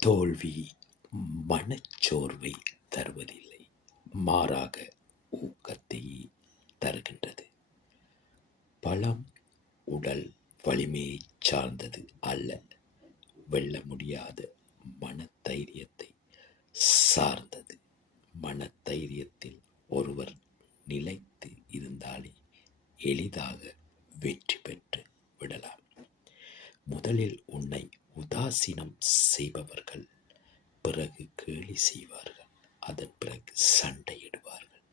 தோல்வி மனச்சோர்வை தருவதில்லை, மாறாக ஊக்கத்தையே தருகின்றது. பலம் உடல் வலிமையை சார்ந்தது அல்ல, வெல்ல முடியாத மனதைரியத்தை சார்ந்தது. மனதைரியத்தில் ஒருவர் நிலைத்து இருந்தாலே எளிதாக வெற்றி பெற்று விடலாம். முதலில் உன்னை உதாசீனம் செய்பவர்கள் பிறகு கேலி செய்வார்கள், அதன் பிறகு சண்டையிடுவார்கள்,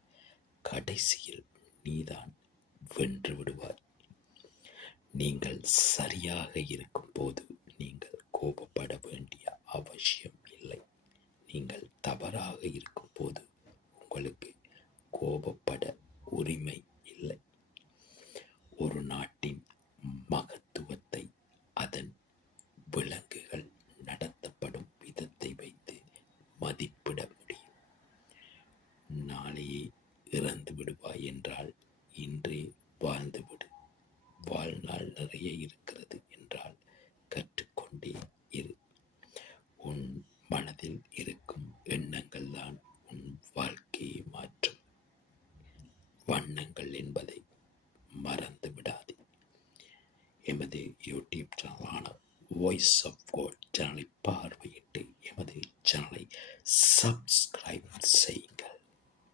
கடைசியில் நீதான் வென்று விடுவாய். நீங்கள் சரியாக இருக்கும் போது நீங்கள் கோபப்பட வேண்டிய அவசியம் இல்லை. நீங்கள் தவறாக இருக்கும் போது உங்களுக்கு கோபப்பட உரிமை இல்லை. ஒரு நாட்டின் மகத்துவத்தை அதன் விலங்குகள் நடத்தப்படும் விதத்தை வைத்து மதிப்பிட முடியும். நாளையே இறந்து விடுவாய் என்றால் இன்றே வாழ்ந்துவிடு. வாழ்நாள் நிறைய இருக்கிறது என்றால் கற்றுக்கொண்டே இரு. உன் மனதில் இருக்கும் எண்ணங்கள் தான் உன் வாழ்க்கையை மாற்றும். வண்ணங்கள் என்பதை மறந்து விடாதே. எமது யூடியூப் சேனலான வாய்ஸ் ஆஃப் காட் சேனலை பார்வையிட்டு எமது சேனலை சப்ஸ்கிரைப் செய்யுங்கள்.